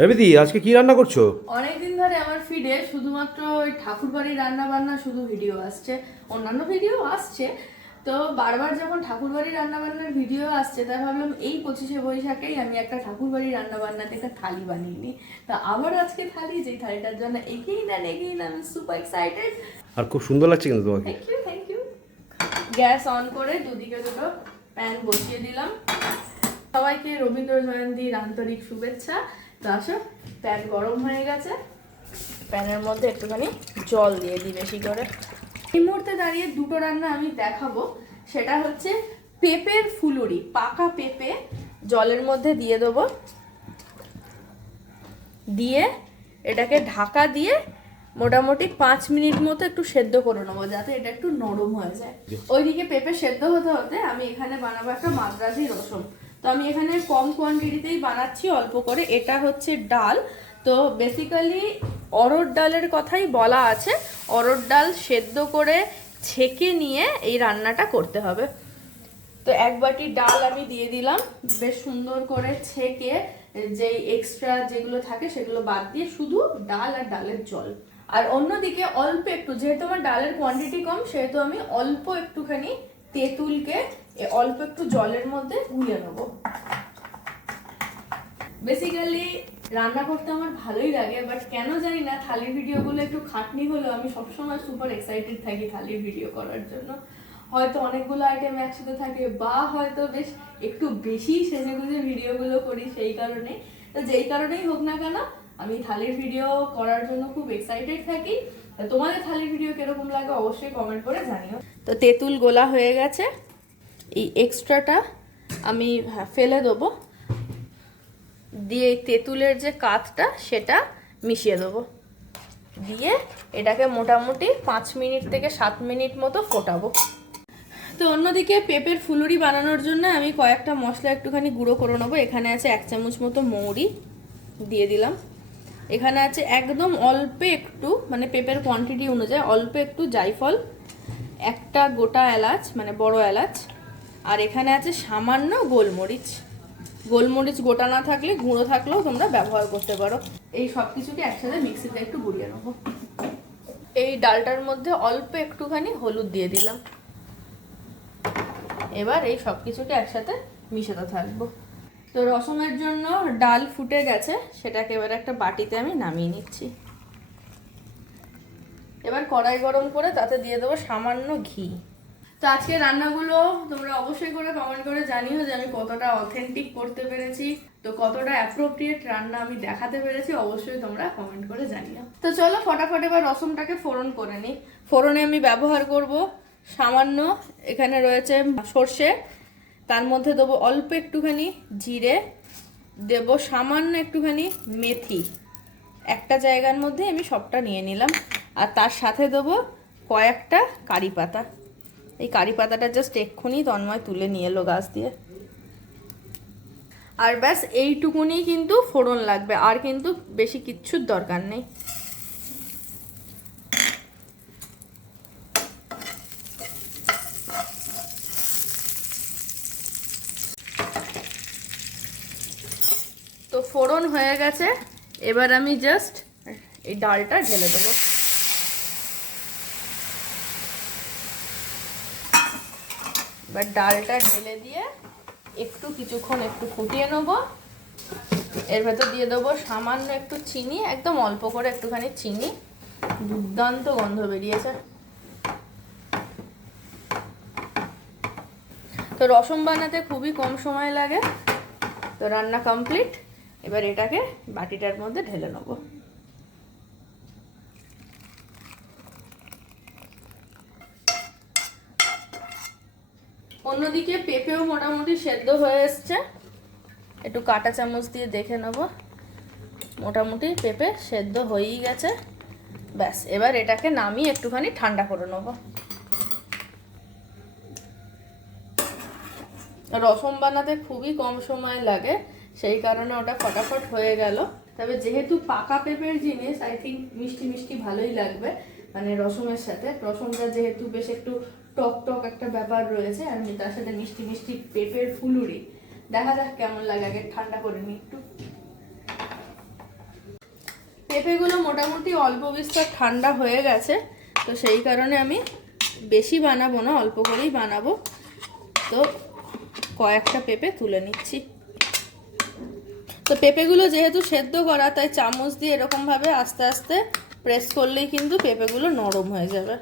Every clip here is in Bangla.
রেবিদি, আজকে কি রান্না করছো? অনেকদিন ধরে আমার ফিডে শুধুমাত্র ওই ঠাকুরবাড়ির রান্না বান্না শুধু ভিডিও আসছে, অন্যান্য ভিডিও আসছে। তো বারবার যখন ঠাকুরবাড়ির রান্না বান্নার ভিডিও আসছে, তাই ভাবলাম এই 25শে বৈশাখেই আমি একটা ঠাকুরবাড়ির রান্না বান্নাতে একটা থালি বানিয়ে নিই। তা আবার আজকে থালি, যেই থালিটার জন্য এগেইন আমি সুপার এক্সাইটেড। আর খুব সুন্দর লাগছে কিন্তু তোমাকে। Thank you. গ্যাস অন করে দুদিকে দুটো প্যান বসিয়ে দিলাম। সবাইকে রবীন্দ্র জয়ন্তীর আন্তরিক শুভেচ্ছা। তো আসো, প্যান গরম হয়ে গেছে, প্যানের মধ্যে একটুখানি জল দিয়ে দিই বেশি করে। এই মুহূর্তে দাঁড়িয়ে দুটো রান্না আমি দেখাবো। সেটা হচ্ছে পেঁপের ফুলুরি, পাকা পেঁপে জলের মধ্যে দিয়ে দেবো, দিয়ে এটাকে ঢাকা দিয়ে মোটামুটি 5 মিনিট মতো একটু সেদ্ধ করে নেবো, যাতে এটা একটু নরম হয়ে যায়। ওইদিকে পেঁপে সেদ্ধ হতে হতে আমি এখানে বানাবো একটা মাদ্রাজি রসম। তো আমি এখানে কম কোয়ান্টিটিতেই বানাচ্ছি, অল্প করে। এটা হচ্ছে ডাল। তো বেসিক্যালি অরহর ডালের কথাই বলা আছে। অরহর ডাল সেদ্ধ করে ছেঁকে নিয়ে এই রান্নাটা করতে হবে। তো 1 বাটি ডাল আমি দিয়ে দিলাম, বেশ সুন্দর করে ছেঁকে যে এক্সট্রা যেগুলো থাকে সেগুলো বাদ দিয়ে শুধু ডাল আর ডালের জল। আর অন্যদিকে অল্প একটু, যেহেতু আমার ডালের কোয়ান্টিটি কম, সেহেতু আমি অল্প একটুখানি তেঁতুলকে অল্প একটু জলের মধ্যে গুলে নেবো। বেসিক্যালি রান্না করতে আমার ভালোই লাগে, বাট কেন জানি না থালির ভিডিওগুলো একটু খাটনি হলেও আমি সবসময় সুপার এক্সাইটেড থাকি থালির ভিডিও করার জন্য। হয়তো অনেকগুলো আইটেম একসাথে থাকে, বা হয়তো বেশ একটু বেশি সেজেগুজে ভিডিওগুলো করি, সেই কারণে। তো যেই কারণেই হোক না কেন, আমি থালির ভিডিও করার জন্য খুব এক্সাইটেড থাকি। তোমাদের থালির ভিডিও কিরকম লাগে অবশ্যই কমেন্ট করে জানিও। তো তেঁতুল গোলা হয়ে গেছে, এই এক্সট্রাটা আমি ফেলে দেবো, দিয়ে তেঁতুলের যে কাঠটা সেটা মিশিয়ে দেবো, দিয়ে এটাকে মোটামুটি 5 মিনিট থেকে 7 মিনিট মতো ফোটাবো। তো অন্যদিকে পেঁপের ফুলুরি বানানোর জন্য আমি কয়েকটা মশলা একটুখানি গুঁড়ো করে নেবো। এখানে আছে 1 চামচ মতো মৌরি দিয়ে দিলাম, এখানে আছে একদম অল্প একটু, মানে পেঁপের কোয়ান্টিটি অনুযায়ী অল্প একটু জায়ফল, একটা গোটা এলাচ মানে বড় এলাচ, আর এখানে আছে সামান্য গোলমরিচ। গোলমরিচ গোটা না থাকলে গুঁড়ো থাকলেও তোমরা ব্যবহার করতে পারো। এই সব কিছুকে একসাথে মিক্সিতে একটু গুঁড়িয়ে নেবো। এই ডালটার মধ্যে অল্প একটুখানি হলুদ দিয়ে দিলাম। এবার এই সব কিছুকে একসাথে মিশাতে থাকবো। তো রসমের জন্য ডাল ফুটে গেছে, সেটাকে এবার একটা বাটিতে আমি নামিয়ে নিচ্ছি। এবার কড়াই গরম করে তাতে দিয়ে দেবো সামান্য ঘি। তো আজকে রান্নাগুলো তোমরা অবশ্যই করে কমেন্ট করে জানিও যে আমি কতটা অথেন্টিক করতে পেরেছি, তো কতটা অ্যাপ্রোপ্রিয়েট রান্না আমি দেখাতে পেরেছি, অবশ্যই তোমরা কমেন্ট করে জানিও। তো চলো ফটাফট এবার রসমটাকে ফোড়ন করে নিই। ফোড়নে আমি ব্যবহার করব সামান্য, এখানে রয়েছে সর্ষে, তার মধ্যে দেবো অল্প একটুখানি জিরে, দেব সামান্য একটুখানি মেথি, একটা জায়গার মধ্যে আমি সবটা নিয়ে নিলাম। আর তার সাথে দেবো কয়েকটা কারি পাতা। এই কারি পাতাটা জাস্ট এক্ষুনি তন্ময় তুলে নিয়ে এলো গাছ দিয়ে। আর ব্যাস এইটুকুনি কিন্তু ফোড়ন লাগবে, আর কিন্তু বেশি কিচ্ছুর দরকার নেই। তো ফোড়ন হয়ে গেছে, এবার আমি জাস্ট এই ডালটা ঢেলে দেবো। এবার ডালটা ঢেলে দিয়ে একটু কিছুক্ষণ একটু ফুটিয়ে নেবো। এর ভেতর দিয়ে দেবো সামান্য একটু চিনি, একদম অল্প করে একটুখানি চিনি। দুর্দান্ত গন্ধ বেরিয়েছে। তো রসম বানাতে খুবই কম সময় লাগে। তো রান্না কমপ্লিট, এবার এটাকে বাটিটার মধ্যে ঢেলে নেবো। অন্যদিকে পেঁপেও মোটামুটি সেদ্ধ হয়ে এসছে, একটু কাঁটা চামচ দিয়ে দেখে নেব। মোটামুটি পেঁপে সেদ্ধ হয়েই গেছে। ব্যাস এবার এটাকে নামিয়ে একটুখানি ঠান্ডা করে নেব। রসম বানাতে খুবই কম সময় লাগে, সেই কারণে ওটা ফটাফট হয়ে গেল। তবে যেহেতু পাকা পেঁপের জিনিস, আই থিঙ্ক মিষ্টি মিষ্টি ভালোই লাগবে, মানে রসমের সাথে। রসমটা যেহেতু বেশ একটু টক টক একটা ব্যাপার রয়েছে, আর তার সাথে মিষ্টি মিষ্টি পেঁপের ফুলুরি, দেখা যাক কেমন লাগে। আগে ঠান্ডা করে নি একটু। পেঁপেগুলো মোটামুটি অল্প বিস্তর ঠান্ডা হয়ে গেছে, তো সেই কারণে আমি বেশি বানাবো না, অল্প করেই বানাবো। তো কয়েকটা পেঁপে তুলে নিচ্ছি। তো পেঁপেগুলো যেহেতু সেদ্ধ করা, তাই চামচ দিয়ে এরকমভাবে আস্তে আস্তে প্রেস করলেই কিন্তু পেঁপেগুলো নরম হয়ে যাবে।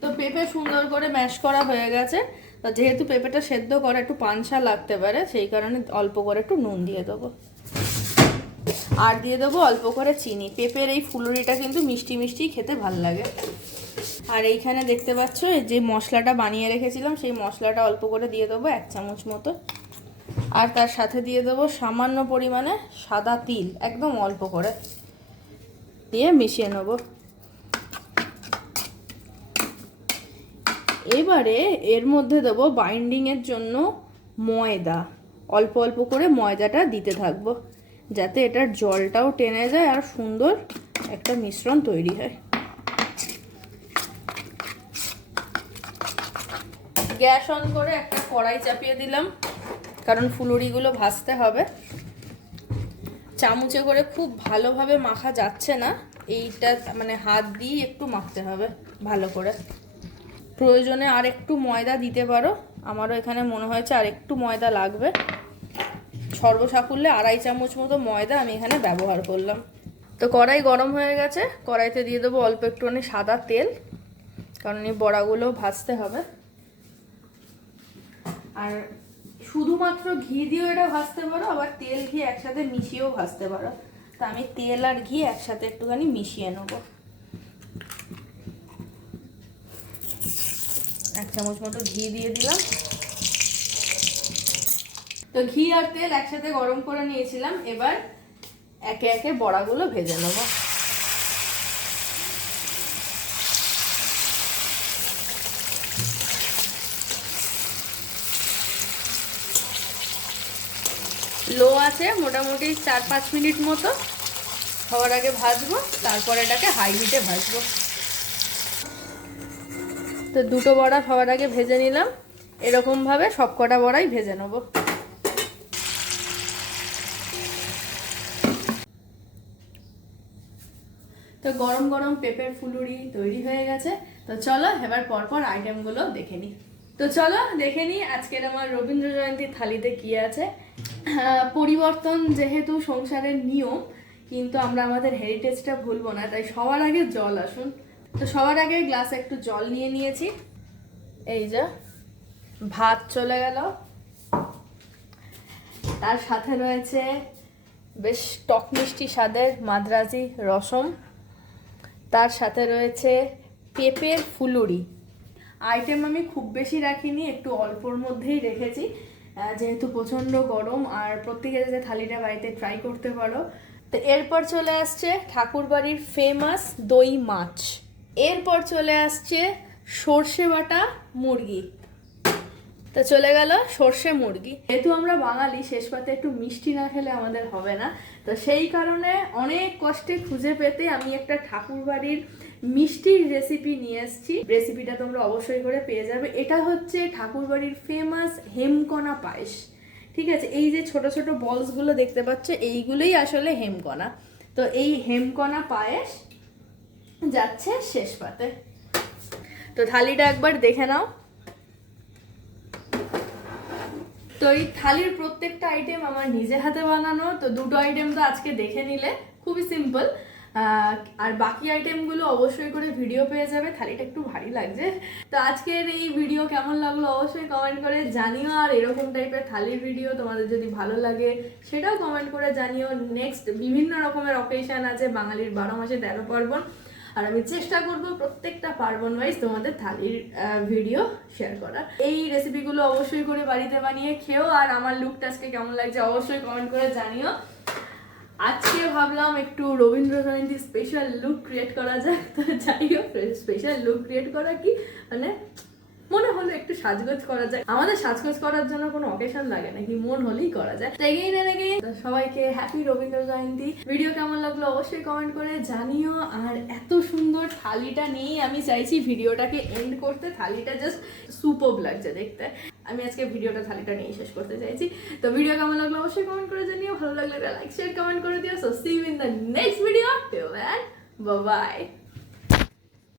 তো পেঁপে সুন্দর করে ম্যাশ করা হয়ে গেছে। তো যেহেতু পেঁপেটা সেদ্ধ করা একটু পানসা লাগতে পারে, সেই কারণে অল্প করে একটু নুন দিয়ে দেবো, আর দিয়ে দেবো অল্প করে চিনি। পেঁপের এই ফুলুরিটা কিন্তু মিষ্টি মিষ্টি খেতে ভাল লাগে। আর এইখানে দেখতে পাচ্ছ এই যে মশলাটা বানিয়ে রেখেছিলাম, সেই মশলাটা অল্প করে দিয়ে দেবো 1 চামচ মতো। আর তার সাথে দিয়ে দেবো সামান্য পরিমাণে সাদা তিল, একদম অল্প করে দিয়ে মিশিয়ে নেব। এবারে এর মধ্যে দেবো বাইন্ডিংয়ের জন্য ময়দা, অল্প অল্প করে ময়দাটা দিতে থাকবো, যাতে এটার জলটাও টেনে যায় আর সুন্দর একটা মিশ্রণ তৈরি হয়। গ্যাস অন করে একটা কড়াই চাপিয়ে দিলাম, কারণ ফুলুরিগুলো ভাজতে হবে। চামচে করে খুব ভালোভাবে মাখা যাচ্ছে না, এইটা মানে হাত দিয়ে একটু মাখতে হবে ভালো করে। প্রয়োজনে আর একটু ময়দা দিতে পারো, আমারও এখানে মনে হয়েছে আর একটু ময়দা লাগবে। সর্বসাকুল্যে 2.5 চামচ মতো ময়দা আমি এখানে ব্যবহার করলাম। তো কড়াই গরম হয়ে গেছে, কড়াইতে দিয়ে দেবো অল্প একটুখানি সাদা তেল, কারণ এই বড়াগুলো ভাজতে হবে। আর শুধুমাত্র ঘি দিয়েও এটা ভাজতে পারো, আবার তেল ঘি একসাথে মিশিয়েও ভাজতে পারো। তা আমি তেল আর ঘি একসাথে একটুখানি মিশিয়ে নেব। 1 চামচ মতো ঘি দিয়ে দিলাম। তো ঘি আর তেল একসাথে গরম করে নিয়েছিলাম, এবার একে একে বড়াগুলো ভেজে নেব। লো আছে মোটামুটি 4-5 মিনিট মতো হওয়ার আগে ভাজবো, তারপর এটাকে হাই হিটে ভাজবো। তো দুটো বড়া হওয়ার আগে ভেজে নিলাম, এরকমভাবে সব কটা বড়াই ভেজে নেব। তো গরম গরম পেঁপের ফুলুরি তৈরি হয়ে গেছে। তো চলো এবার পরপর আইটেমগুলো দেখে নিই। তো চলো দেখে নিই আজকের আমার রবীন্দ্র জয়ন্তী থালিতে কি আছে। পরিবর্তন যেহেতু সংসারের নিয়ম, কিন্তু আমরা আমাদের হেরিটেজটা ভুলবো না, তাই সবার আগে জল আসুন। তো সবার আগে গ্লাসে একটু জল নিয়ে নিয়েছি। এই যে ভাত চলে গেল, তার সাথে রয়েছে বেশ টক মিষ্টি স্বাদের মাদ্রাজি রসম, তার সাথে রয়েছে পেঁপের ফুলুরি। আইটেম আমি খুব বেশি রাখিনি, একটু অল্পর মধ্যেই রেখেছি, যেহেতু প্রচণ্ড গরম আর প্রত্যেকে যে থালিটা বাড়িতে ট্রাই করতে পারো। তো এরপর চলে আসছে ঠাকুরবাড়ির ফেমাস দই মাছ, এরপর চলে আসছে সর্ষে বাটা মুরগি। তো চলে গেল সর্ষে মুরগি। যেহেতু আমরা বাঙালি, শেষ পাতে একটু মিষ্টি না খেলে আমাদের হবে না, তো সেই কারণে অনেক কষ্টে খুঁজে পেতে আমি একটা ঠাকুরবাড়ির মিষ্টির রেসিপি নিয়ে এসেছি। রেসিপিটা তোমরা অবশ্যই করে পেয়ে যাবে। এটা হচ্ছে ঠাকুরবাড়ির ফেমাস হেমকণা পায়েস। ঠিক আছে, এই যে ছোট ছোট বলসগুলো দেখতে পাচ্ছ, এইগুলোই আসলে হেমকণা। তো এই হেমকণা পায়েস যাচ্ছে শেষ পাতে। তো থালিটা একবার দেখে নাও। তো এই থালির প্রত্যেকটা আইটেম আমার নিজে হাতে বানানো। তো দুটো আইটেম তো আজকে দেখে নিলে, খুবই সিম্পল। আর বাকি আইটেমগুলো অবশ্যই করে ভিডিও পেয়ে যাবে। থালিটা একটু ভারী লাগছে। তো আজকের এই ভিডিও কেমন লাগলো অবশ্যই কমেন্ট করে জানিও। আর এরকম টাইপের থালির ভিডিও তোমাদের যদি ভালো লাগে সেটাও কমেন্ট করে জানিও। নেক্সট বিভিন্ন রকমের অকেশন আছে, বাঙালির 12 মাসে 13 পার্বণ, আর আমি চেষ্টা করব প্রত্যেকটা পার্বণ ওয়াইজ তোমাদের থালির ভিডিও শেয়ার করার। এই রেসিপিগুলো অবশ্যই করে বাড়িতে বানিয়ে খেও। আর আমার লুকটা আজকে কেমন লাগছে অবশ্যই কমেন্ট করে জানিও। আজকে ভাবলাম একটু Rabindra Jayanti special look create করা যায়। তো যাই হোক, স্পেশাল লুক ক্রিয়েট করা কি মানে মনে হলো একটু সাজগোজ করা যায়। আমাদের সাজগোজ করার জন্য কোনো অকেশন লাগে নাকি, মন হলেই করা যায়। সবাইকে হ্যাপি রবীন্দ্র জয়ন্তী। ভিডিও কেমন লাগলো অবশ্যই কমেন্ট করে জানিও। আর এত সুন্দর থালিটা নিয়ে আমি চাইছি ভিডিওটাকে এন্ড করতে। থালিটা জাস্ট সুপারব লাগছে দেখতে। আমি আজকে ভিডিওটা থালিটা নিয়ে শেষ করতে চাইছি। তো ভিডিও কেমন লাগলো অবশ্যই কমেন্ট করে জানিও। ভালো লাগলে লাইক শেয়ার কমেন্ট করে দিও। So see you in the next video. By.